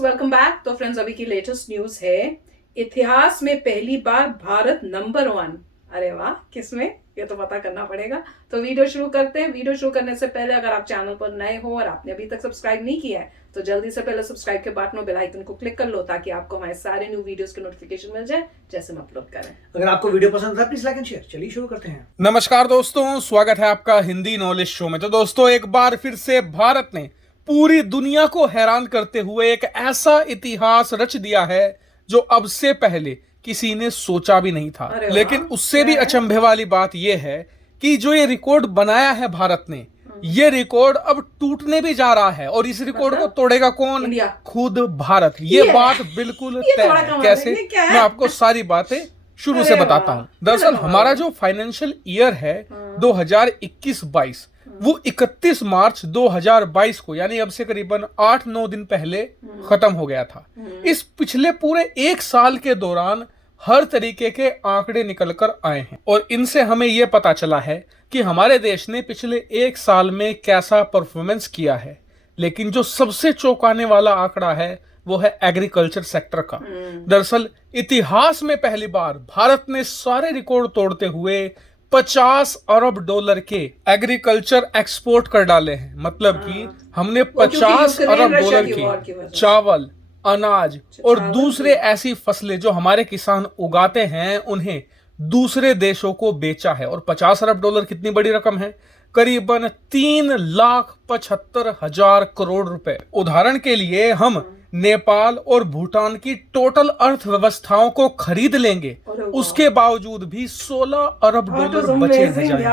Welcome back. तो friends, अभी की लेटेस्ट न्यूज है, इतिहास में पहली बार भारत नंबर 1। अरे वाह, किसमें, ये तो पता करना पड़ेगा। तो वीडियो शुरू करते हैं। वीडियो शुरू करने से पहले अगर आप चैनल पर नए हो और आपने अभी तक सब्सक्राइब नहीं किया है तो जल्दी से पहले सब्सक्राइब के बटन और बेल आइकन को क्लिक कर लो ताकि आपको हमारे सारे न्यू वीडियोस के नोटिफिकेशन मिल जाए जैसे हम अपलोड करें। अगर आपको वीडियो पसंद था प्लीज लाइक एंड शेयर। चलिए शुरू करते हैं। नमस्कार दोस्तों, स्वागत है आपका हिंदी नॉलेज शो में। तो दोस्तों, एक बार फिर से भारत ने पूरी दुनिया को हैरान करते हुए एक ऐसा इतिहास रच दिया है जो अब से पहले किसी ने सोचा भी नहीं था। लेकिन उससे भी अचंभे वाली बात यह है कि जो ये रिकॉर्ड बनाया है भारत ने, ये रिकॉर्ड अब टूटने भी जा रहा है। और इस रिकॉर्ड को तोड़ेगा कौन? इंडिया। खुद भारत। ये बात बिल्कुल तय है। कैसे? मैं आपको सारी बातें शुरू से बताता हूं। दरअसल हमारा जो फाइनेंशियल ईयर है 2021-22, वो 31 मार्च 2022 को, यानी अब से करीबन 8-9 दिन पहले खत्म हो गया था। इस पिछले पूरे एक साल के दौरान हर तरीके के आंकड़े निकल कर आए हैं और इनसे हमें यह पता चला है कि हमारे देश ने पिछले एक साल में कैसा परफॉर्मेंस किया है। लेकिन जो सबसे चौंकाने वाला आंकड़ा है वो है एग्रीकल्चर सेक्टर का। दरअसल इतिहास में पहली बार भारत ने सारे रिकॉर्ड तोड़ते हुए 50 अरब डॉलर के एग्रीकल्चर एक्सपोर्ट कर डाले हैं। मतलब कि हमने 50 अरब डॉलर के चावल, अनाज और दूसरे ऐसी फसलें जो हमारे किसान उगाते हैं उन्हें दूसरे देशों को बेचा है। और 50 अरब डॉलर कितनी बड़ी रकम है? करीबन 3,75,000 करोड़ रुपए। उदाहरण के लिए हम नेपाल और भूटान की टोटल अर्थव्यवस्थाओं को खरीद लेंगे, उसके बावजूद भी 16 अरब डॉलर बचे रह जाएंगे।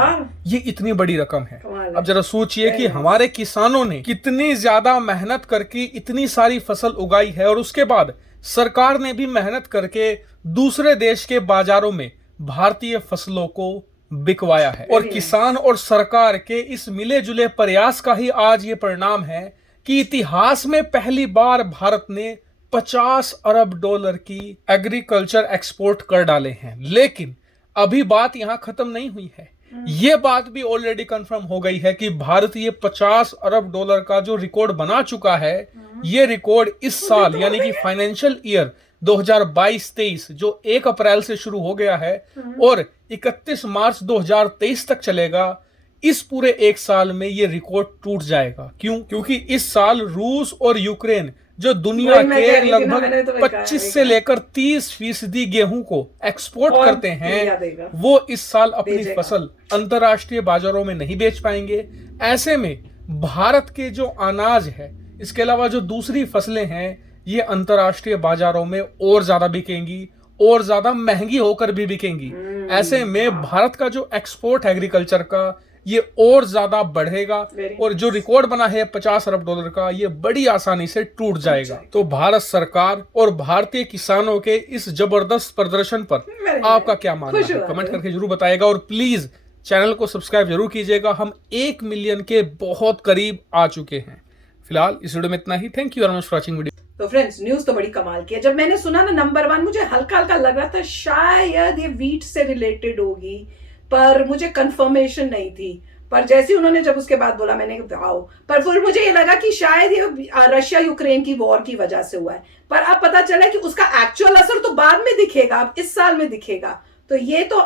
ये इतनी बड़ी रकम है। अब जरा सोचिए कि हमारे किसानों ने कितनी ज्यादा मेहनत करके इतनी सारी फसल उगाई है और उसके बाद सरकार ने भी मेहनत करके दूसरे देश के बाजारों में भारतीय फसलों को बिकवाया है। और किसान और सरकार के इस मिले जुले प्रयास का ही आज ये परिणाम है कि इतिहास में पहली बार भारत ने 50 अरब डॉलर की एग्रीकल्चर एक्सपोर्ट कर डाले हैं। लेकिन अभी बात यहां खत्म नहीं हुई है। यह बात भी ऑलरेडी कंफर्म हो गई है कि भारत ये 50 अरब डॉलर का जो रिकॉर्ड बना चुका है, ये रिकॉर्ड इस साल यानी कि फाइनेंशियल ईयर 2022-23 जो 1 अप्रैल से शुरू हो गया है और 31 मार्च 2023 तक चलेगा, इस पूरे एक साल में ये रिकॉर्ड टूट जाएगा। क्यों? क्योंकि इस साल रूस और यूक्रेन जो दुनिया के लगभग 25 से लेकर 30% गेहूं को एक्सपोर्ट करते हैं, वो इस साल अपनी फसल अंतर्राष्ट्रीय बाजारों में नहीं बेच पाएंगे। ऐसे में भारत के जो अनाज है, इसके अलावा जो दूसरी फसलें हैं, ये अंतर्राष्ट्रीय बाजारों में और ज्यादा बिकेंगी और ज्यादा महंगी होकर भी बिकेंगी। ऐसे में भारत का जो एक्सपोर्ट एग्रीकल्चर का ये और ज्यादा बढ़ेगा और जो रिकॉर्ड बना है 50 अरब डॉलर का, ये बड़ी आसानी से टूट जाएगा। तो भारत सरकार और भारतीय किसानों के इस जबरदस्त प्रदर्शन पर आपका क्या मानना है? कमेंट करके जरूर बताइएगा और प्लीज चैनल को सब्सक्राइब जरूर कीजिएगा। हम 1 मिलियन के बहुत करीब आ चुके हैं। फिलहाल इस वीडियो में इतना ही। Thank you very much for watching video. तो फ्रेंड्स, न्यूज तो बड़ी कमाल की है। जब मैंने सुना ना नंबर 1, मुझे हल्का हल्का लग रहा था शायद ये वीट से रिलेटेड होगी, पर मुझे कंफर्मेशन नहीं थी। पर जैसे उन्होंने जब उसके बाद बोला, मैंने वाओ। पर फिर मुझे ये लगा कि शायद ये रशिया यूक्रेन की वॉर की वजह से हुआ है। पर अब पता चला कि उसका एक्चुअल असर तो बाद में दिखेगा, अब इस साल में दिखेगा। तो ये तो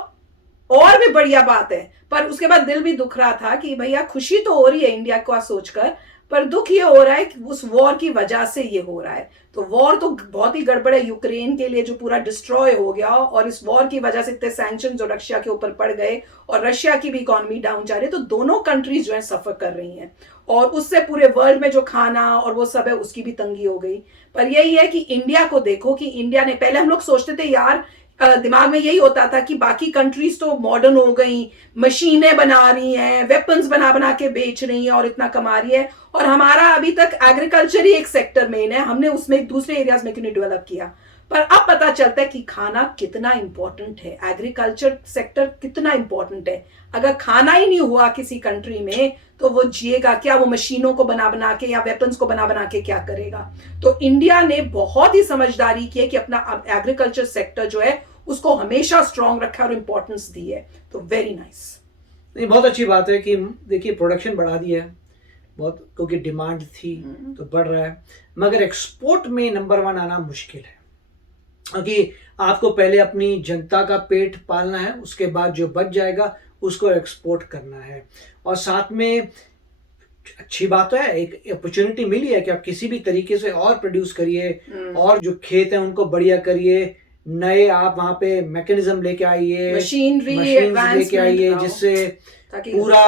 और भी बढ़िया बात है। पर उसके बाद दिल भी दुख रहा था कि भैया खुशी तो हो रही है इंडिया को सोचकर, पर दुख ये हो रहा है कि उस वॉर की वजह से ये हो रहा है। तो वॉर तो बहुत ही गड़बड़ है यूक्रेन के लिए, जो पूरा डिस्ट्रॉय हो गया, और इस वॉर की वजह से इतने सैंक्शन जो रशिया के ऊपर पड़ गए और रशिया की भी इकोनॉमी डाउन जा रही है। तो दोनों कंट्रीज जो है सफर कर रही हैं और उससे पूरे वर्ल्ड में जो खाना और वो सब है उसकी भी तंगी हो गई। पर यही है कि इंडिया को देखो कि इंडिया ने, पहले हम लोग सोचते थे यार, दिमाग में यही होता था कि बाकी कंट्रीज तो मॉडर्न हो गई, मशीनें बना रही हैं, वेपन्स बना बना के बेच रही हैं और इतना कमा रही है, और हमारा अभी तक एग्रीकल्चर ही एक सेक्टर मेन है, हमने उसमें दूसरे एरियाज में क्यों नहीं डेवलप किया। पर अब पता चलता है कि खाना कितना इंपॉर्टेंट है, एग्रीकल्चर सेक्टर कितना इंपॉर्टेंट है। अगर खाना ही नहीं हुआ किसी कंट्री में तो वो जिएगा क्या? वो मशीनों को बना बना के या वेपन्स को बना बना के क्या करेगा? तो इंडिया ने बहुत ही समझदारी की है कि अपना एग्रीकल्चर सेक्टर जो है उसको हमेशा स्ट्रांग रखा और इंपॉर्टेंस दी है। तो वेरी नाइस। नहीं, बहुत अच्छी बात है कि देखिए प्रोडक्शन बढ़ा दिया है, बहुत, क्योंकि डिमांड थी तो बढ़ रहा है। मगर एक्सपोर्ट में नंबर 1 आना मुश्किल है, क्योंकि आपको पहले अपनी जनता का पेट पालना है, उसके बाद जो बच जाएगा उसको एक्सपोर्ट करना है। और साथ में अच्छी बात तो है, एक अपॉर्चुनिटी मिली है कि आप किसी भी तरीके से और प्रोड्यूस करिए, और जो खेत हैं उनको बढ़िया करिए, नए आप वहाँ पे मैकेनिज्म लेके आइए, मशीनरी लेके आइए, जिससे पूरा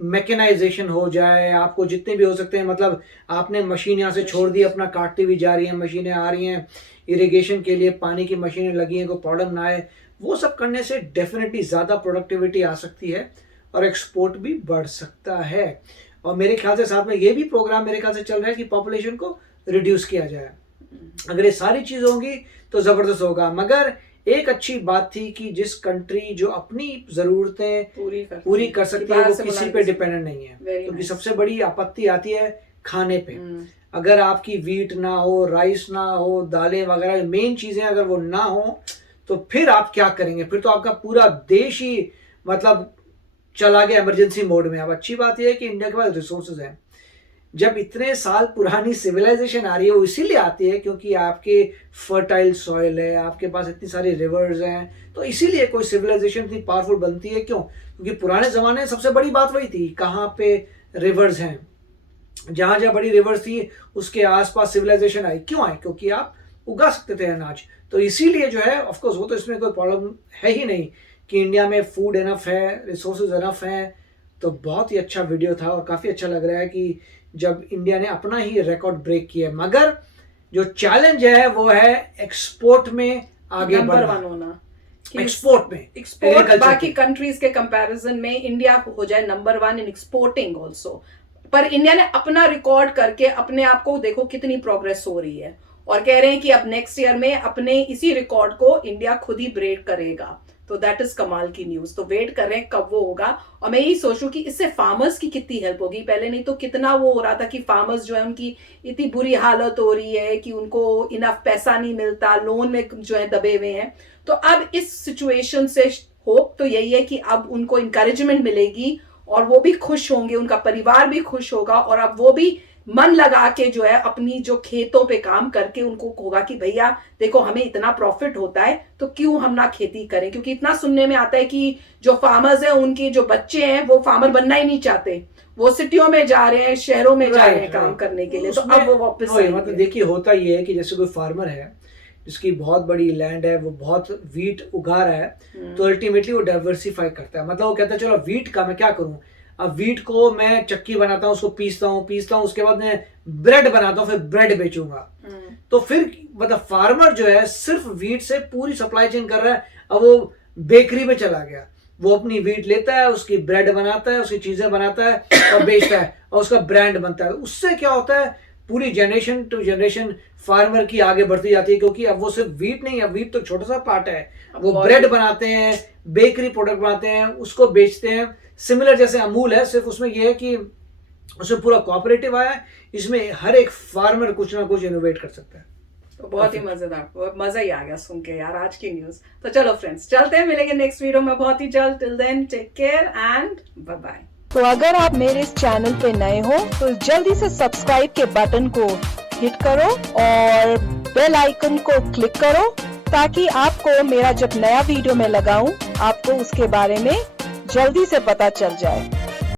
मैकेनाइजेशन हो जाए। आपको जितने भी हो सकते हैं, मतलब आपने मशीन यहाँ से छोड़ दी, अपना काटती हुई जा रही है, मशीनें आ रही हैं, इरिगेशन के लिए पानी की मशीनें लगी हैं, कोई प्रॉब्लम ना आए, वो सब करने से डेफिनेटली ज़्यादा प्रोडक्टिविटी आ सकती है और एक्सपोर्ट भी बढ़ सकता है। और मेरे ख्याल से साथ में ये भी प्रोग्राम मेरे ख्याल से चल रहा है कि पॉपुलेशन को रिड्यूस किया जाए। अगर ये सारी चीज़ होंगी तो ज़बरदस्त होगा। मगर एक अच्छी बात थी कि जिस कंट्री जो अपनी ज़रूरतें पूरी कर सकती है, वो किसी पे डिपेंडेंट नहीं है, क्योंकि सबसे बड़ी आपत्ति आती है खाने पे। अगर आपकी वीट ना हो, राइस ना हो, दालें वगैरह मेन चीज़ें अगर वो ना हो, तो फिर आप क्या करेंगे? फिर तो आपका पूरा देश ही मतलब चला गया इमरजेंसी मोड में। अब अच्छी बात यह है कि इंडिया के पास रिसोर्सेज हैं। जब इतने साल पुरानी सिविलाइजेशन आ रही है, वो इसीलिए आती है क्योंकि आपके फर्टाइल सॉइल है, आपके पास इतनी सारी रिवर्स हैं, तो इसीलिए कोई सिविलाइजेशन इतनी पावरफुल बनती है। क्यों? क्योंकि पुराने ज़माने में सबसे बड़ी बात वही थी, कहाँ पे रिवर्स हैं, जहाँ जहाँ बड़ी रिवर्स थी उसके आसपास सिविलाइजेशन आई। क्यों आई? क्योंकि आप उगा सकते थे अनाज। तो इसीलिए जो है, ऑफकोर्स वो तो इसमें कोई प्रॉब्लम है ही नहीं कि इंडिया में फूड इनफ है, रिसोर्सेज इनफ हैं। तो बहुत ही अच्छा वीडियो था और काफ़ी अच्छा लग रहा है कि जब इंडिया ने अपना ही रिकॉर्ड ब्रेक किया। मगर जो चैलेंज है वो है एक्सपोर्ट में आगे बढ़ना, एक्सपोर्ट बाकी कंट्रीज के कंपैरिजन में इंडिया हो जाए नंबर 1 इन एक्सपोर्टिंग ऑल्सो। पर इंडिया ने अपना रिकॉर्ड करके अपने आप को देखो कितनी प्रोग्रेस हो रही है, और कह रहे हैं कि अब नेक्स्ट ईयर में अपने इसी रिकॉर्ड को इंडिया खुद ही ब्रेक करेगा। तो दैट इज कमाल की न्यूज। तो वेट कर रहे हैं कब वो होगा। और मैं यही सोचूं कि इससे फार्मर्स की कितनी हेल्प होगी। पहले नहीं तो कितना वो हो रहा था कि फार्मर्स जो है उनकी इतनी बुरी हालत हो रही है कि उनको इनफ पैसा नहीं मिलता, लोन में जो है दबे हुए हैं। तो अब इस सिचुएशन से होप तो यही है कि अब उनको इंकरेजमेंट मिलेगी और वो भी खुश होंगे, उनका परिवार भी खुश होगा, और अब वो भी मन लगा के जो है अपनी जो खेतों पे काम करके उनको होगा कि भैया देखो हमें इतना प्रॉफिट होता है तो क्यों हम ना खेती करें। क्योंकि इतना सुनने में आता है कि जो फार्मर्स हैं उनके जो बच्चे हैं वो फार्मर बनना ही नहीं चाहते, वो सिटियों में जा रहे हैं, शहरों में जा रहे हैं काम करने के लिए। तो अब वो वापस मतलब देखिए होता ये है कि जैसे कोई फार्मर है जिसकी बहुत बड़ी लैंड है, वो बहुत वीट उगा रहा है, तो अल्टीमेटली वो डाइवर्सिफाई करता है। मतलब वो कहता है चलो वीट का मैं क्या करूं, अब वीट को मैं चक्की बनाता हूँ, उसको पीसता हूँ, उसके बाद मैं ब्रेड बनाता हूँ, फिर ब्रेड बेचूंगा। तो फिर मतलब फार्मर जो है सिर्फ वीट से पूरी सप्लाई चेन कर रहा है। अब वो बेकरी में चला गया, वो अपनी वीट लेता है, उसकी ब्रेड बनाता है, उसकी चीजें बनाता है और बेचता है और उसका ब्रांड बनता है। उससे क्या होता है, पूरी जनरेशन टू जनरेशन फार्मर की आगे बढ़ती जाती है, क्योंकि अब वो सिर्फ वीट नहीं है, वीट तो छोटा सा पार्ट है, वो ब्रेड बनाते हैं, बेकरी प्रोडक्ट बनाते हैं, उसको बेचते हैं। सिमिलर जैसे अमूल है, सिर्फ उसमें यह है कि उसमें पूरा कोऑपरेटिव आया है, इसमें हर एक फार्मर कुछ ना कुछ इनोवेट कर सकता है। तो बहुत ही मजेदार, बहुत मजा ही आ गया सुन के यार आज की न्यूज। तो चलो फ्रेंड्स चलते हैं, मिलेंगे नेक्स्ट वीडियो में बहुत ही जल्द। Till then take care and bye bye. तो अगर आप मेरे इस चैनल पे नए हो तो जल्दी से सब्सक्राइब के बटन को हिट करो और बेल आइकन को क्लिक करो, ताकि आपको मेरा जब नया वीडियो मैं लगाऊं आपको उसके बारे में जल्दी से पता चल जाए।